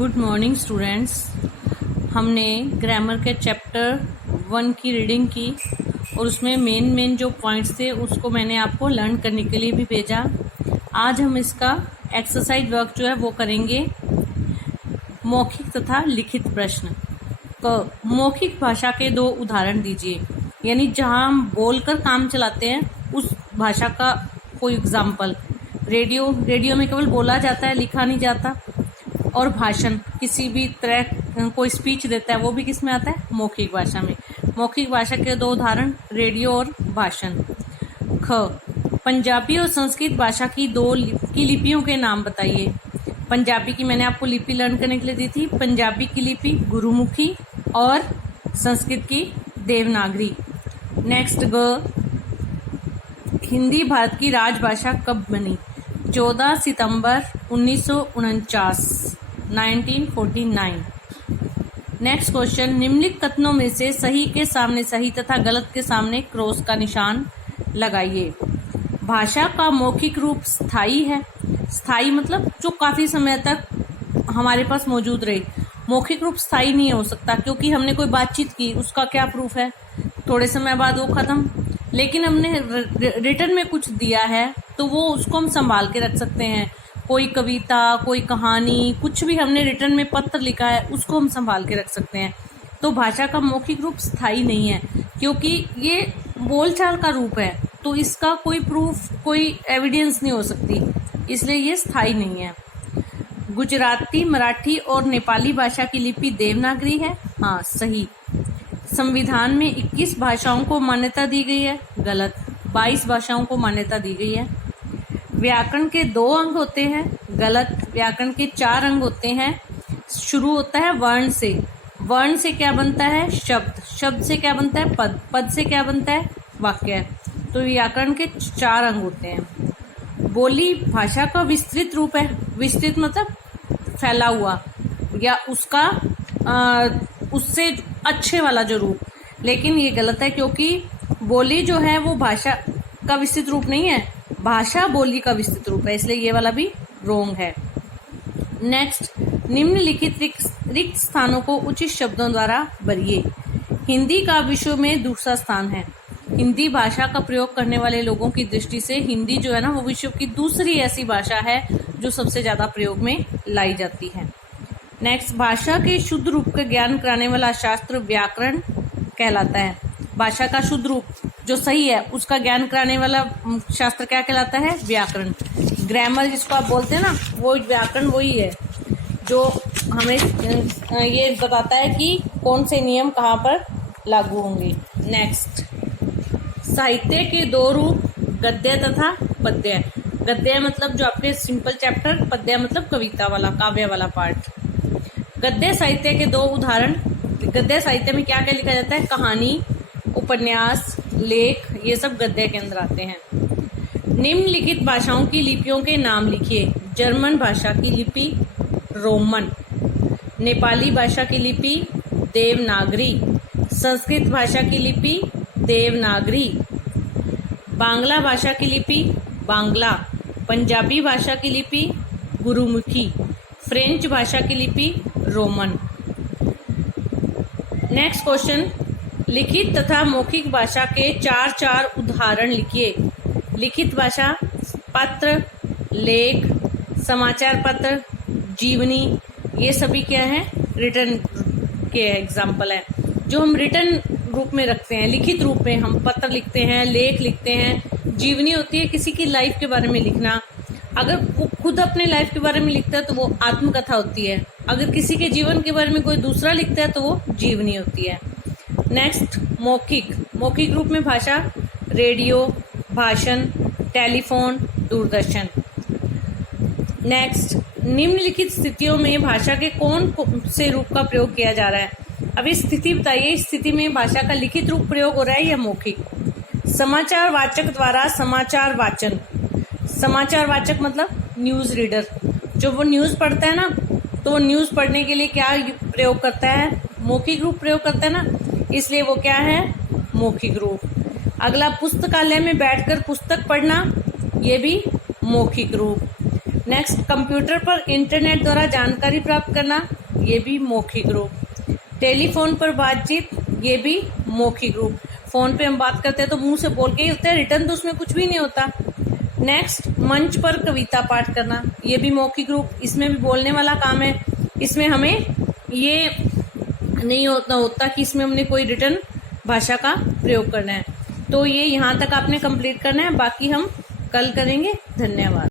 Good morning students. हमने grammar के chapter 1 की रीडिंग की और उसमें मेन जो पॉइंट्स थे उसको मैंने आपको लर्न करने के लिए भी भेजा। आज हम इसका एक्सरसाइज वर्क जो है वो करेंगे। मौखिक तथा लिखित प्रश्न। तो मौखिक भाषा के 2 उदाहरण दीजिए, यानी जहां हम बोलकर काम चलाते हैं उस भाषा का कोई एग्जाम्पल। रेडियो में केवल बोला जाता है, लिखा नहीं जाता। और भाषण, किसी भी तरह कोई स्पीच देता है वो भी किस में आता है? मौखिक भाषा में। मौखिक भाषा के 2 उदाहरण रेडियो और भाषण। ख, पंजाबी और संस्कृत भाषा की लिपियों के नाम बताइए। पंजाबी की मैंने आपको लिपि लर्न करने के लिए दी थी। पंजाबी की लिपि गुरुमुखी और संस्कृत की देवनागरी। नेक्स्ट ग, हिंदी भारत की राजभाषा कब बनी? 14 सितंबर 1949 1949। नेक्स्ट क्वेश्चन, निम्नलिखित कथनों में से सही के सामने सही तथा गलत के सामने क्रॉस का निशान लगाइए। भाषा का मौखिक रूप स्थायी है। स्थायी मतलब जो काफी समय तक हमारे पास मौजूद रहे। मौखिक रूप स्थायी नहीं हो सकता, क्योंकि हमने कोई बातचीत की, उसका क्या प्रूफ है? थोड़े समय बाद वो खत्म। लेकिन हमने रिटर्न में कुछ दिया है तो वो उसको हम संभाल के रख सकते हैं। कोई कविता, कोई कहानी, कुछ भी हमने रिटर्न में पत्र लिखा है उसको हम संभाल के रख सकते हैं। तो भाषा का मौखिक रूप स्थायी नहीं है, क्योंकि ये बोलचाल का रूप है, तो इसका कोई प्रूफ, कोई एविडेंस नहीं हो सकती, इसलिए ये स्थायी नहीं है। गुजराती, मराठी और नेपाली भाषा की लिपि देवनागरी है। हाँ, सही। संविधान में 21 भाषाओं को मान्यता दी गई है। गलत। 22 भाषाओं को मान्यता दी गई है। व्याकरण के 2 अंग होते हैं। गलत। व्याकरण के 4 अंग होते हैं। शुरू होता है वर्ण से। वर्ण से क्या बनता है? शब्द। शब्द से क्या बनता है? पद। पद से क्या बनता है? वाक्य। तो व्याकरण के 4 अंग होते हैं। बोली भाषा का विस्तृत रूप है। विस्तृत मतलब फैला हुआ, या उसका उससे अच्छे वाला जो रूप। लेकिन ये गलत है, क्योंकि बोली जो है वो भाषा का विस्तृत रूप नहीं है, भाषा बोली का विस्तृत रूप है, इसलिए ये वाला भी रोंग है। नेक्स्ट, निम्नलिखित रिक्त स्थानों को उचित शब्दों द्वारा भरिए। हिंदी का विश्व में दूसरा स्थान है। हिंदी भाषा का प्रयोग करने वाले लोगों की दृष्टि से हिंदी जो है ना वो विश्व की दूसरी ऐसी भाषा है जो सबसे ज्यादा प्रयोग में लाई जाती है। नेक्स्ट, भाषा के शुद्ध रूप का ज्ञान कराने वाला शास्त्र व्याकरण कहलाता है। भाषा का शुद्ध रूप जो सही है उसका ज्ञान कराने वाला शास्त्र क्या कहलाता है? व्याकरण। ग्रामर जिसको आप बोलते हैं ना, वो व्याकरण वही है जो हमें ये बताता है कि कौन से नियम कहाँ पर लागू होंगे। नेक्स्ट, साहित्य के 2 रूप, गद्य तथा पद्य। गद्य मतलब जो आपके सिंपल चैप्टर, पद्य मतलब कविता वाला, काव्य वाला पार्ट। गद्य साहित्य के 2 उदाहरण। गद्य साहित्य में क्या क्या लिखा जाता है? कहानी, उपन्यास, लेख, ये सब गद्य के अंदर आते हैं। निम्नलिखित भाषाओं की लिपियों के नाम लिखिए। जर्मन भाषा की लिपि रोमन। नेपाली भाषा की लिपि देवनागरी। संस्कृत भाषा की लिपि देवनागरी। बांग्ला भाषा की लिपि बांग्ला। पंजाबी भाषा की लिपि गुरुमुखी। फ्रेंच भाषा की लिपि रोमन। नेक्स्ट क्वेश्चन, लिखित तथा मौखिक भाषा के 4 उदाहरण लिखिए। लिखित भाषा पत्र, लेख, समाचार पत्र, जीवनी, ये सभी क्या है? रिटर्न के एग्जाम्पल है, जो हम रिटर्न रूप में रखते हैं। लिखित रूप में हम पत्र लिखते हैं, लेख लिखते हैं। जीवनी होती है किसी की लाइफ के बारे में लिखना। अगर वो खुद अपने लाइफ के बारे में लिखता है तो वो आत्मकथा होती है। अगर किसी के जीवन के बारे में कोई दूसरा लिखता है तो वो जीवनी होती है। नेक्स्ट, मौखिक। मौखिक रूप में भाषा रेडियो, भाषण, टेलीफोन, दूरदर्शन। नेक्स्ट, निम्नलिखित स्थितियों में भाषा के कौन से रूप का प्रयोग किया जा रहा है? अब इस स्थिति बताइए, इस स्थिति में भाषा का लिखित रूप प्रयोग हो रहा है या मौखिक? समाचार वाचक द्वारा समाचार वाचन। समाचार वाचक मतलब न्यूज रीडर। जो वो न्यूज पढ़ता है ना, तो वो न्यूज पढ़ने के लिए क्या प्रयोग करता है? मौखिक रूप प्रयोग करता है ना, इसलिए वो क्या है? मौखिक रूप। अगला, पुस्तकालय में बैठकर पुस्तक पढ़ना, ये भी मौखिक रूप। नेक्स्ट, कंप्यूटर पर इंटरनेट द्वारा जानकारी प्राप्त करना, ये भी मौखिक रूप। टेलीफोन पर बातचीत, ये भी मौखिक रूप। फोन पे हम बात करते हैं तो मुंह से बोल के ही होता है, रिटर्न तो उसमें कुछ भी नहीं होता। नेक्स्ट, मंच पर कविता पाठ करना, ये भी मौखिक रूप, इसमें भी बोलने वाला काम है। इसमें हमें ये नहीं होता कि इसमें हमने कोई रिटर्न भाषा का प्रयोग करना है। तो ये यहाँ तक आपने कंप्लीट करना है, बाकी हम कल करेंगे। धन्यवाद।